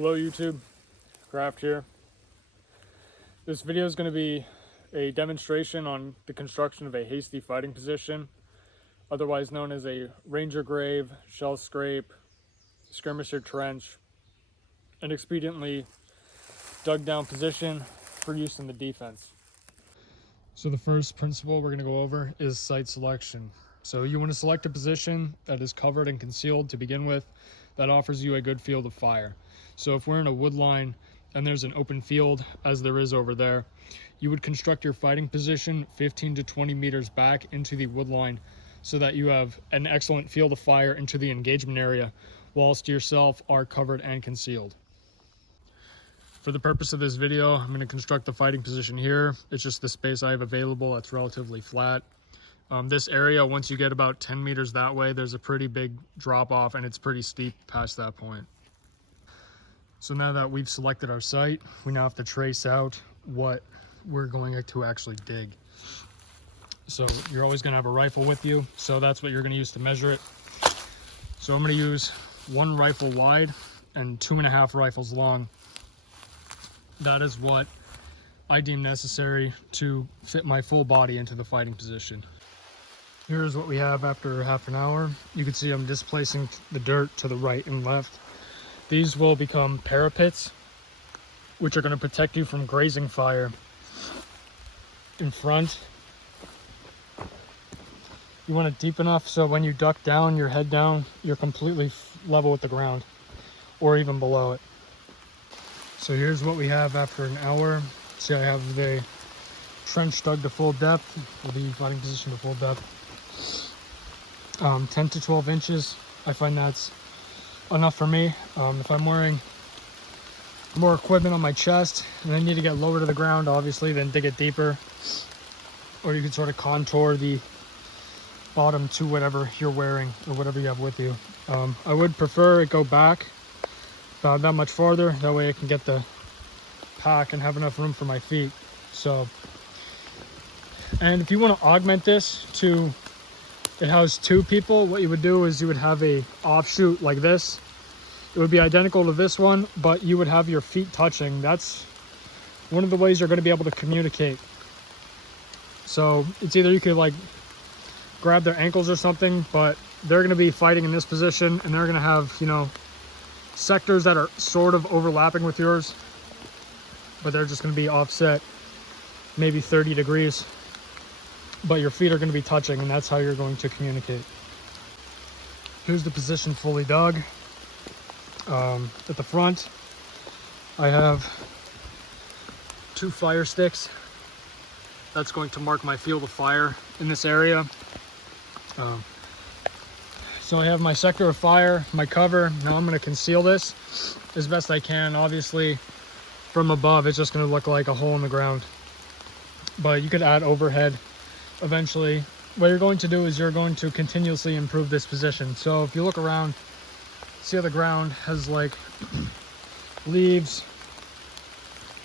Hello YouTube, Craft here. This video is going to be a demonstration on the construction of a hasty fighting position, otherwise known as a ranger grave, shell scrape, skirmisher trench, an expediently dug down position for use in the defense. So the first principle we're going to go over is site selection. So you want to select a position that is covered and concealed to begin with, that offers you a good field of fire. So if we're in a wood line and there's an open field, as there is over there, you would construct your fighting position 15 to 20 meters back into the wood line so that you have an excellent field of fire into the engagement area, whilst yourself are covered and concealed. For the purpose of this video, I'm going to construct the fighting position here. It's just the space I have available. It's relatively flat. This area, once you get about 10 meters that way, there's a pretty big drop off and it's pretty steep past that point. So now that we've selected our site, we now have to trace out what we're going to actually dig. So you're always going to have a rifle with you, so that's what you're going to use to measure it. So I'm going to use 1 rifle wide and 2.5 rifles long. That is what I deem necessary to fit my full body into the fighting position. Here's what we have after half an hour. You can see I'm displacing the dirt to the right and left. These will become parapets, which are going to protect you from grazing fire. In front, you want it deep enough so when you duck down, your head down, you're completely level with the ground, or even below it. So here's what we have after an hour. See, I have the trench dug to full depth, or the fighting position to full depth. 10 to 12 inches. I find that's enough for me. If I'm wearing more equipment on my chest and I need to get lower to the ground, obviously, then dig it deeper. Or you can sort of contour the bottom to whatever you're wearing or whatever you have with you. I would prefer it go back about that much farther. That way I can get the pack and have enough room for my feet. So, and if you want to augment this to it house 2 people, what you would do is you would have a offshoot like this. It would be identical to this one, but you would have your feet touching. That's one of the ways you're going to be able to communicate. So it's either you could like grab their ankles or something, but they're going to be fighting in this position and they're going to have, you know, sectors that are sort of overlapping with yours, but they're just going to be offset maybe 30 degrees. But your feet are going to be touching, and that's how you're going to communicate. Here's the position fully dug. At the front, I have 2 fire sticks. That's going to mark my field of fire in this area. So I have my sector of fire, my cover. Now I'm going to conceal this as best I can. Obviously, from above, it's just going to look like a hole in the ground. But you could add overhead. Eventually, what you're going to do is you're going to continuously improve this position. So if you look around, see how the ground has like leaves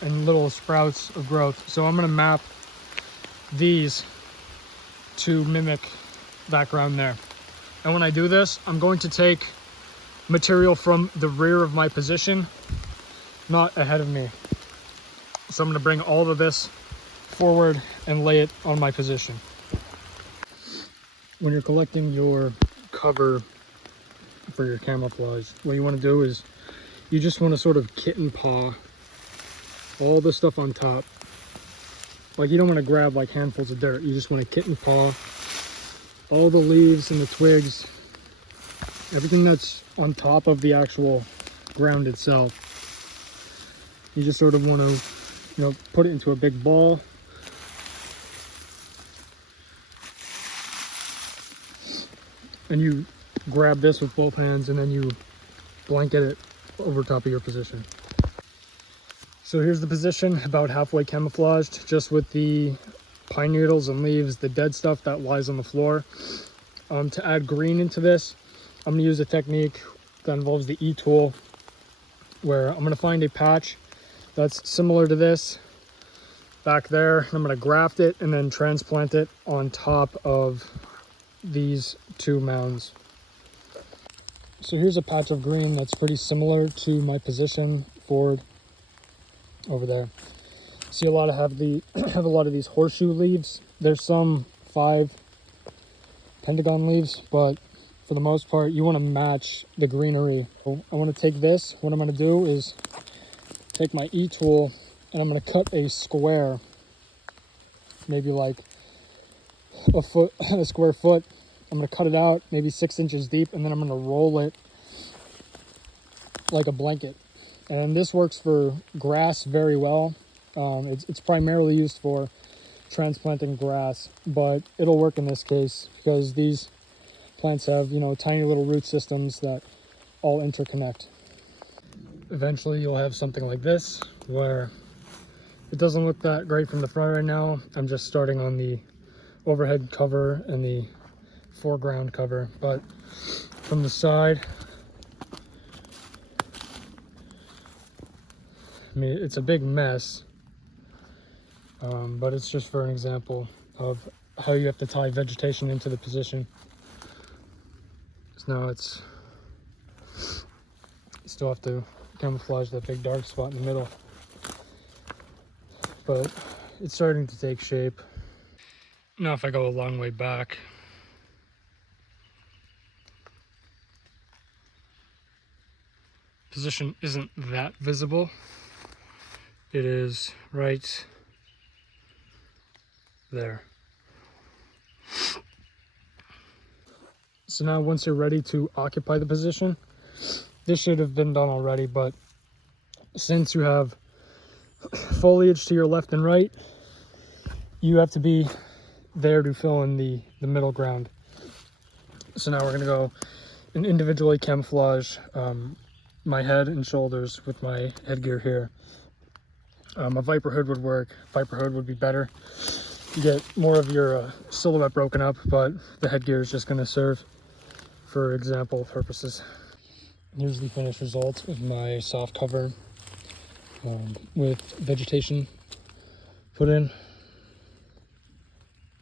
and little sprouts of growth. So I'm going to map these to mimic that ground there. And when I do this, I'm going to take material from the rear of my position, not ahead of me. So I'm going to bring all of this forward and lay it on my position. When you're collecting your cover for your camouflage, what you want to do is you just want to sort of kitten paw all the stuff on top. Like, you don't want to grab like handfuls of dirt. You just want to kitten paw all the leaves and the twigs, everything that's on top of the actual ground itself. You just sort of want to, you know, put it into a big ball. And you grab this with both hands and then you blanket it over top of your position. So here's the position, about halfway camouflaged, just with the pine needles and leaves, the dead stuff that lies on the floor. To add green into this, I'm going to use a technique that involves the E-tool, where I'm going to find a patch that's similar to this back there. I'm going to graft it and then transplant it on top of these 2 mounds. So here's a patch of green that's pretty similar to my position forward over there. See a lot of have a lot of these horseshoe leaves. There's some 5 pentagon leaves, but for the most part you want to match the greenery. So I want to take this. What I'm going to do is take my E-tool and I'm going to cut a square, maybe like a foot, a square foot. I'm going to cut it out maybe 6 inches deep, and then I'm going to roll it like a blanket. And this works for grass very well. It's primarily used for transplanting grass, but it'll work in this case because these plants have, you know, tiny little root systems that all interconnect. Eventually you'll have something like this where it doesn't look that great from the front right now. I'm just starting on the overhead cover and the foreground cover, but from the side, I mean, it's a big mess, but it's just for an example of how you have to tie vegetation into the position. So now you still have to camouflage that big dark spot in the middle, but it's starting to take shape. Now if I go a long way back, position isn't that visible. It is right there. So now once you're ready to occupy the position, this should have been done already, but since you have foliage to your left and right, you have to be there to fill in the middle ground. So now we're going to go and individually camouflage my head and shoulders with my headgear here. A Viper hood would work. Viper hood would be better. You get more of your silhouette broken up, but the headgear is just going to serve for example purposes. Here's the finished result of my soft cover with vegetation put in.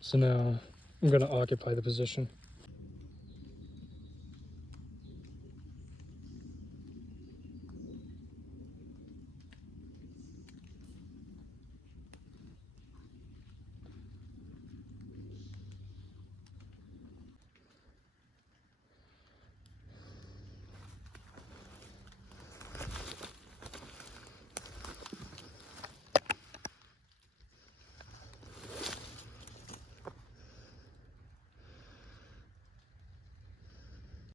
So now I'm going to occupy the position.